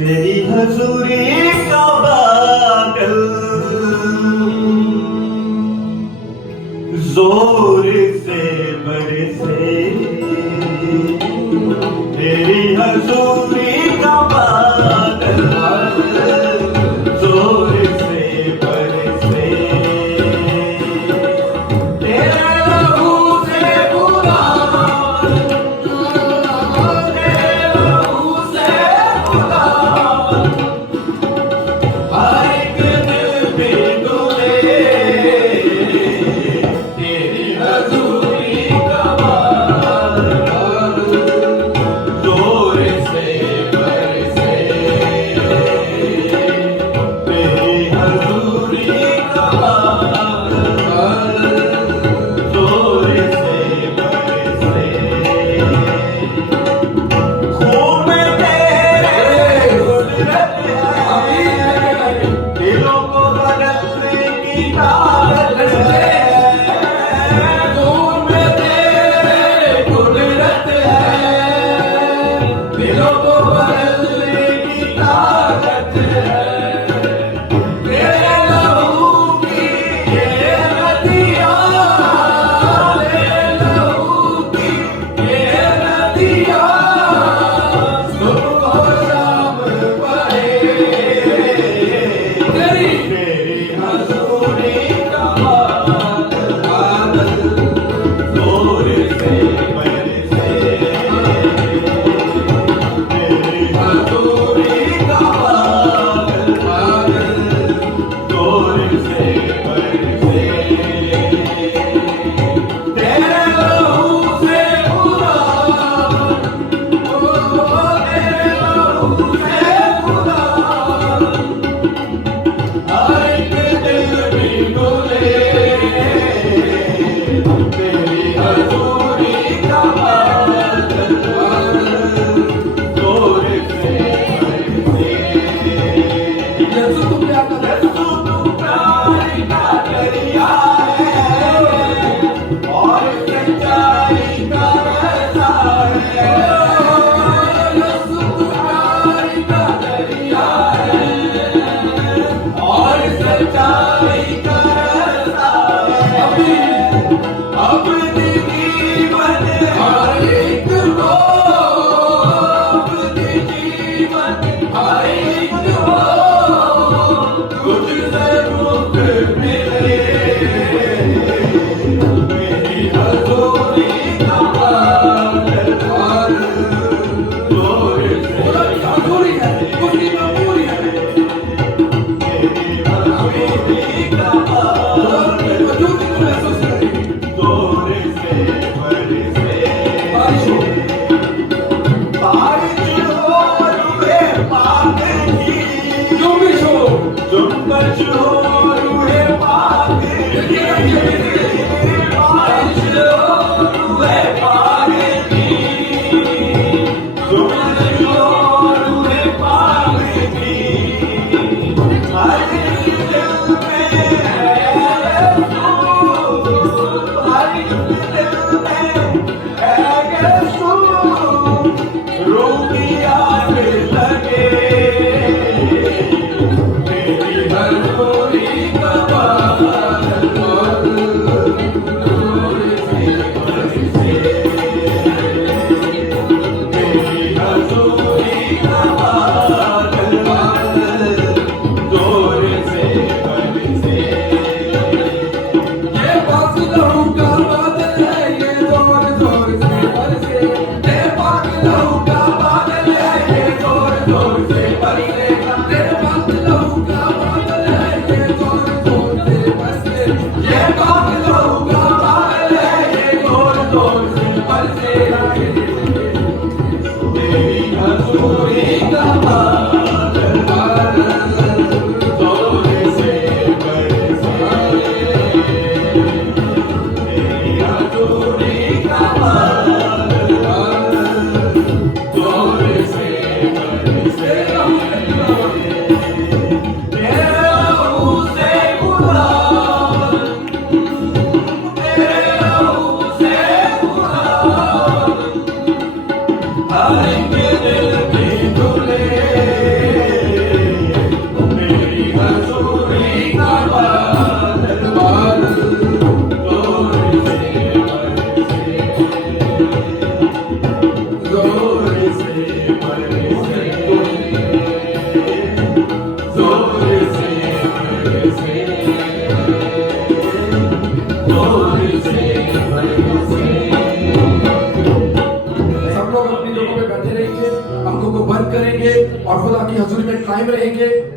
तेरी हजूरी का बादल जोर से बरसे, तेरी हजूरी का बादल जोर से बरसे, तेरे लहू से गुलाम, तेरे लहू से गुलाम, हर एक दिल पे डोले, तेरी हजूरी का बादल जोर से बरसे, तेरी हजूरी का बादल जोर से बरसे, खून में तेरे कुदरत है, दिलों को बदलने की ताकत है, खून में तेरे कुदरत है, दिलों को बदलने की ताकत है, तेरे लहू की ये नदियाँ, तेरे लहू की ये नदियाँ, सुबह शाम बहे, तेरी हजूरी का बादल जोर से बरसे, तेरी हजूरी का बादल जोर से बरसे, तेरे लहू से गुलाम, तेरे लहू से गुलाम, हर एक दिल भी डोले, तेरी हजूरी का बादल जोर से बरसे, यीशु तू प्यार का दरिया है, और सच्चाई का रास्ता है, यीशु तू प्यार का दरिया है, और सच्चाई का रास्ता है, अपनी जीवन हर एक को, अपनी जीवन हर एक को, तुझसे मुक्त मिले, मेरी हजूरी का बादल जोर से हजूरी है, उसकी मजबूरी है, तेरी हजूरी का बादल जोर से बरसे, बारिश हो रुए पाके खुदा की हजूरी में कायम रहेंगे।